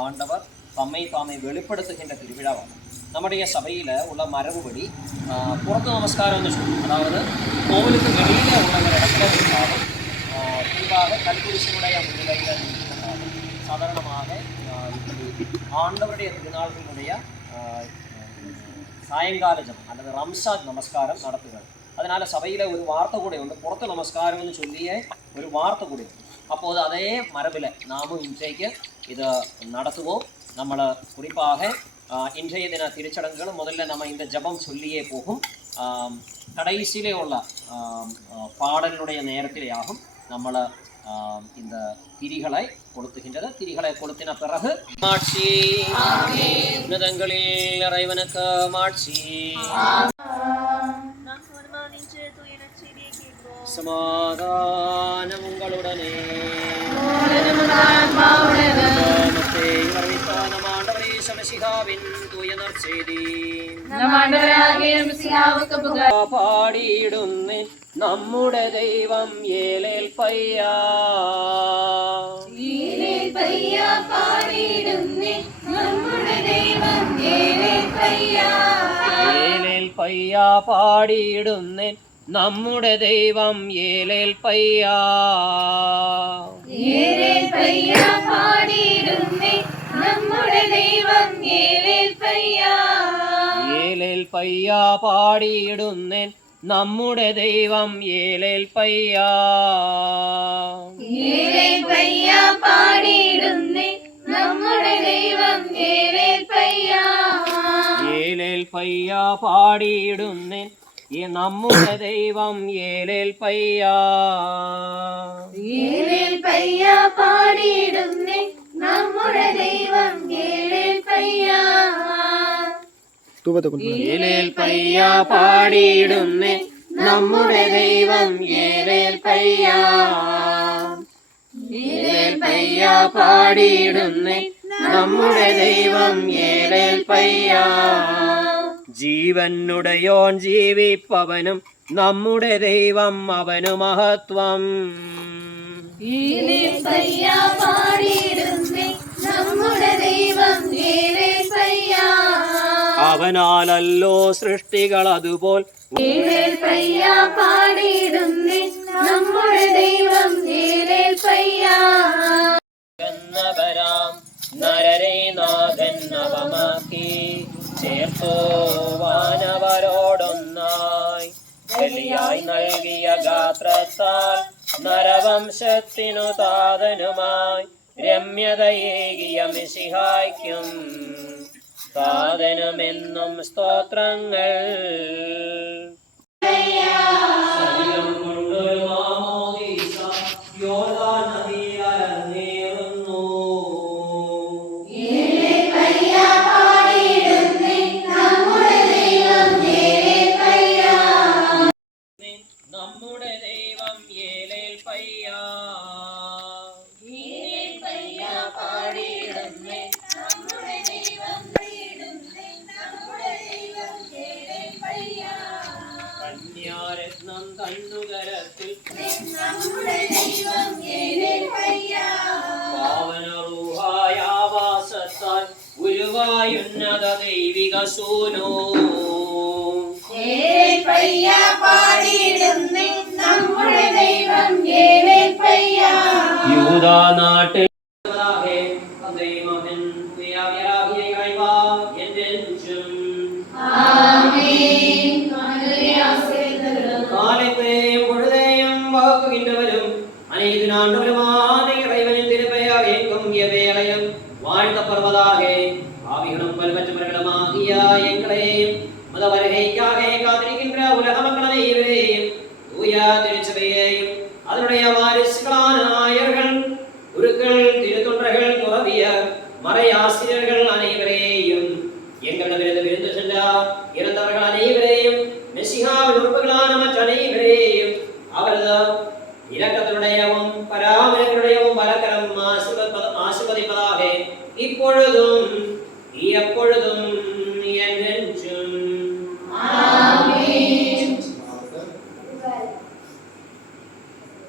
ஆண்டவர் தம்மை தாமை வெளிப்படுத்துகின்ற திருவிழாவாகும். நம்முடைய சபையில் உள்ள மரபுபடி ஆஹ், புறத்து நமஸ்காரம்னு சொல்லுவோம் அதாவது கோவிலுக்கு வெளியில உள்ள இடத்துல இருந்தாலும் குறிப்பாக கல்குரிசனுடைய முன்னிலையில் சாதாரணமாக ஆண்டவருடைய திருநாள்களுடைய சாயங்கால ஜபம் அல்லது ரம்சாத் நமஸ்காரம் நடத்துகிறது அதனால் சபையில் ஒரு வார்த்தை கூட உண்டு புறத்து நமஸ்காரம்னு சொல்லிய ஒரு வார்த்தை கூட. அப்போது அதே மரபில் நாமும் இன்றைக்கு இதை நடத்துவோம். நம்மளை குறிப்பாக இன்றைய தின திருச்சடங்குகள் முதல்ல நம்ம இந்த ஜபம் சொல்லியே போகும். கடைசியிலே உள்ள பாடலினுடைய நேரத்திலே ஆகும். நம்மளை இந்த திரிகளை கொளுத்துகின்றது. திரிகளை கொளுத்தின பிறகு மாட்சி. உன்னதங்களில் இறைவனுக்கு மாட்சி. நாம் പാടിയിടുന്നേ നമ്മുടെ ദൈവം ഏലേൽ പയ്യാ. ഏലേൽ പയ്യാ പാടിയിടുന്നേ നമ്മുടെ ദൈവം ഏലേൽ പയ്യാ. നമ്മുടെ ദൈവം ഏലേൽ പയ്യ. ഏലേൽ നമ്മുടെ ദൈവം ഏലേൽ പയ്യ. പയ്യാ പാടിയിടുന്നേ നമ്മുടെ ദൈവം ഏലേൽ പയ്യ. ഏലേൽ പയ്യ പാടിയിടുന്നേ ഈ നമ്മുടെ ദൈവം ഏലേൽ പയ്യ. ഏലേൽ പയ്യ പാടിയിടുന്നേ നമ്മുടെ പയ്യാ പാടിയിടുന്നേ നമ്മുടെ ദൈവം ഏലേൽ പയ്യാ. ഏലേൽ പാടിയിടുന്നേ നമ്മുടെ ദൈവം ഏലേൽ പയ്യാ. ജീവനുടയോൻ ജീവിപ്പവനും നമ്മുടെ ദൈവം അവനു മഹത്വം. പയ്യാ അവനാലല്ലോ സൃഷ്ടികൾ അതുപോൽ. എന്നവരാം നരരെ നാഥൻ നവമാക്കി ചേർത്തോ വാനവരോടൊന്നായി. ബലിയായി നൽകിയ ഗാത്രത്താൽ നരവംശത്തിനു താതനുമായി രമ്യതയേകിയ മിശിഹായ്ക്കും താതനുമെന്നും സ്തോത്രങ്ങൾ. നമ്മുടെ ദൈവം ഏലേൽ പയ്യാ പായുന്നത ദൈവിക സൂനോ നമ്മുടെ ദൈവം യൂതാ നാട്ടിൽ കാലത്തെയും പൊഴുതെയും വഹക്കുകിന്റെവരും அனுயாயங்களே மத வருகைக்காக காத்திருக்கின்ற உலக மக்களை இவரே. தூய திருச்சபையையும் அதனுடைய வாரிசுகளான ஆயர்கள் குருக்கள் திருத்தொன்றர்கள் துறவிய மறையாசிரியர்கள் அனைவரையும். எங்களிடமிருந்து விருந்து சென்றார் இறந்தவர்கள் அனைவரையும் மெசிகாவின் உறுப்புகளான மற்ற அனைவரையும். அவரது இரக்கத்தினுடையவும் பராமரிப்புடையவும் பலக்கரம் இப்பொழுதும் எப்பொழுதும் diyenlerin canı